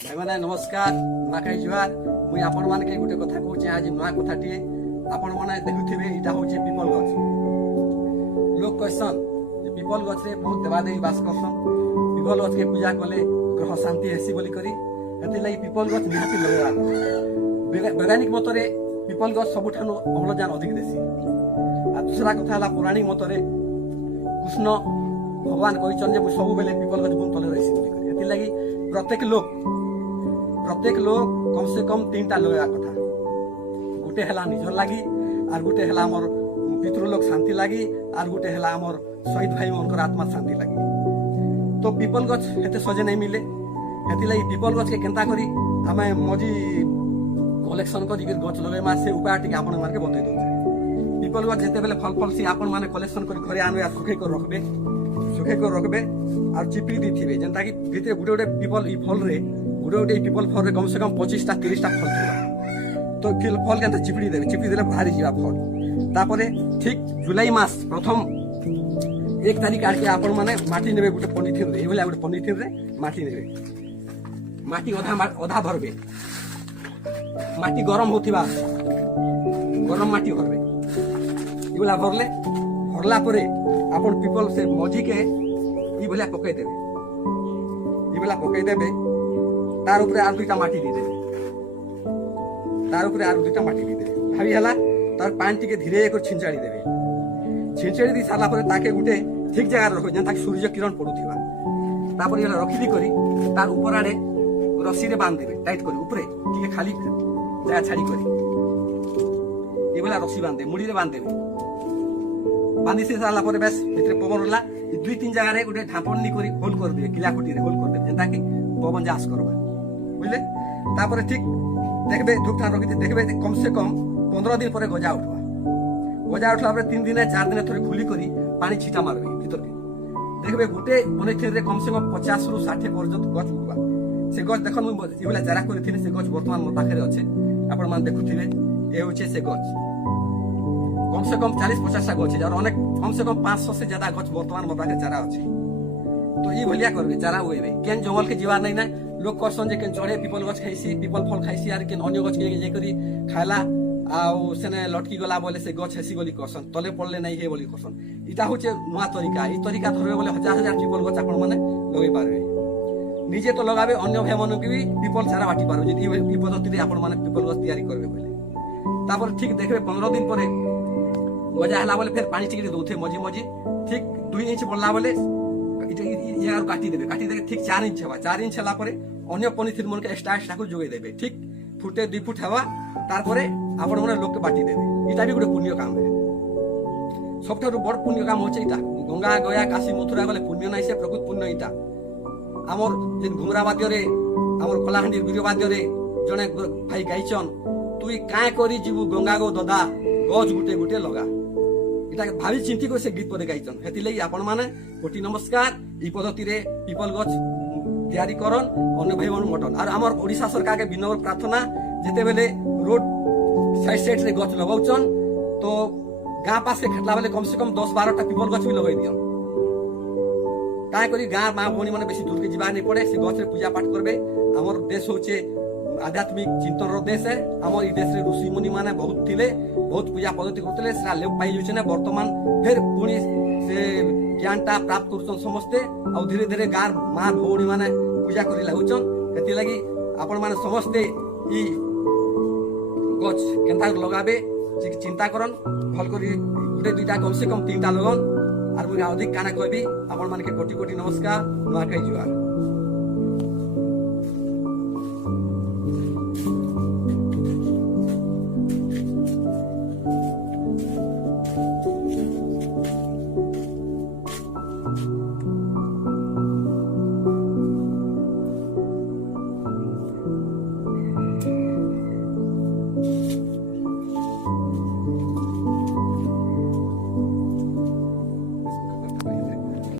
भाई मैंने नमस्कार नुआखाई जुहार मुई आपण मानके गोटे कथा कहूँ आज नुआ कथाटे आपण मैंने देखुथिबे इटा होचे पीपल गछ। लोग कहसन जे पीपल गछ रे बहुत देवादेवी वास करसन, पीपल गछ के पूजा कले ग्रह शांति हेसी बोली करी हेते लई पीपल गछ निहाती लगेबा କଥା। वैज्ञानिक मतरे पीपल गछ सबुठानु अम्लजान अधिक देसी। आ दूसरा कथा हला पौराणिक मतरे कृष्ण भगवान कहछन जे सब बेले पीपल गछ गुण तले रहिसी बोली करी। हेते लगी प्रत्येक लोग कम से कम 3टा लगेगा कथा। गोटे हला निजर लगी और गोटे हला हमर पितृ लोग शांति लगी और गोटे हला हमर शहीद भाई मनकर आत्मा शांति लगी। तो पीपल गछ हेते सजे नहीं मिले, हेती लगी पीपल गछ के केंता करी हमें मजी कलेक्शन करी गछ लगेमा से उपाय टिके आपण मानके बतै दउछे। पीपल गछ जेते बेले फल से आपण माने कलेक्शन करी घरे आनबे आ सुखे को रखबे और चिपड़ी दी थिबे जेंता कि भितरे गुटे गुटे पीपल ई फल रे गुटे पीपल फल रे कम से कम 25टा 30टा फल थिबा। तो फल के चिपड़ी देले भारी जीवा फल। तापरे ठीक जुलाई मास प्रथम 1 तारीख आके आपण माने माटी नेबे गुटे पॉलिथिन रे एभला गुटे पॉलिथिन रे माटी नेबे, माटी अधा भरबे, माटी गरम होथिबा गरम माटी भरबे एभला भरला परे आपण पीपल से मजी के ई भला पकई देबे तार ऊपर आर 2टा माटी दी देबे, भाभी हला तार पानी टिके धीरे एक छिंचाड़ी दी सारा पर ताके गुटे ठीक जगह रखो जन ताकि सूर्य किरण पड़ुथिबा। तापर ये रखी दी करी तार ऊपर आड़े रस्सी रे बांध देबे टाइट करी ऊपरे टिके खाली जगह छाड़ी करी ये भला रस्सी बांध दे मुड़ी रे बांध देबे। बांधी से सारा पर बेस भितरे पवन होला 2-3 जगह रे गुटे ढापन नी करी होल कर देबे, किला खुटी रे होल कर देबे जेंता कि पवन जास करबा बुझले। तापर ठीक देखबे धूप ठान रखी देखबे कम से कम 15 दिन पर गजा उठला पर 3 दिन 4 दिन थोड़ी खुली करी पानी छिटा मारबे भीतर के देखबे गुटे पॉलिथिन रे कम से कम 50 रु 60 पर्यंत गछ उगबा। से गछ देखन मु इबला जरा करथिले से गछ वर्तमान मो पाखरे अछि आपण मान देखुथिबे ए होचे से गछ कम से कम 40-50 टा गछ और अनेक कम से कम 500 से ज्यादा गछ वर्तमान मो पाखरे चारा अछि। तो ई भलिया करबे चारा होइबे केन जंगल के जीवा नहीं ना लोग कहसन जे केन चढ़े पीपल गछ खाइसी पीपल फल खाइसी आर केन अन्य गछ के जे करी खाइला आउ सेने लटकी गला बोले से गछ हेसी बोली कहसन तले पड़ले नहीं हे बोली कहसन। इटा होचे नुआ तरीका। ई तरीका धरबे बोले हजार पीपल गछ आपण माने लगै पारबे, निजे तो लगाबे अन्य भाई मन के भी पीपल चारा बाटी पारबे जदि ई पद्धति रे आपण माने पीपल गछ तैयारी करबे बोले। तापर ठीक देखबे 15 दिन परे गजा हला बोले फिर पानी टिके दोथे मजी ठीक 2 इंच बढ़ला बोले यार काटी देबे ठीक 4 इंच हेबा। 4 इंच हला परे अन्य पॉलिथिन मन के एक्स्ट्रा को जोगे देबे ठीक फुटे 2 फुट हेबा। तार परे आपण माने लोग के बाटी देबे। इटा भी गुटे पुण्य काम है। सबठारु बड़ पुण्य काम होचे इटा। गंगा गया काशी मथुरा गले पुण्य नाही से प्रकृत पुण्य इटा। हमर जे घुमरा बाद्य रे हमर कलाहांडी वीडियो बाद्य रे जने भाई गाइचन तुई काय करी जीवु गंगा गो ददा गज गुटे लगा इटा भावी चिंती को से गीत पदे गाइचन। हेति लई आपण माने कोटि नमस्कार। ई पद्धति रे पीपल गछ तैयारी करन अन्य भाई मन मटन और हमर ओडिशा सरकार के विनम्र प्रार्थना जेते बेले रोड साइड रे गछ लगाउचन तो गां पास के खेतला बेले कम से कम 10-12टा पीपल गछ भी लगाई दियन काय करी गां मां भोनी माने बेसी दूर के जीवा नहीं पड़े। से गछ रे पूजा पाठ करबे। हमर देश होचे आध्यात्मिक चिंतन रो देश है। हमर ई देश रे ऋषि मुनि माने बहुत थिले, बहुत पूजा पद्धति करतले सेरा लेप पाई जुछने वर्तमान फिर पुणी से ज्ञानटा प्राप्त करूछन समस्ते आ धीरे धीरे गार मां भौणी माने पूजा करि लागुछन। हेति लागि आपण माने समस्ते ई गछ केनता लगाबे चिंता करन भल करी गुटे 2टा कम से कम 3टा लगन और मुझे अधिक काना कहबी आपण माने के कोटि नमस्कार नुआखाई जुहार।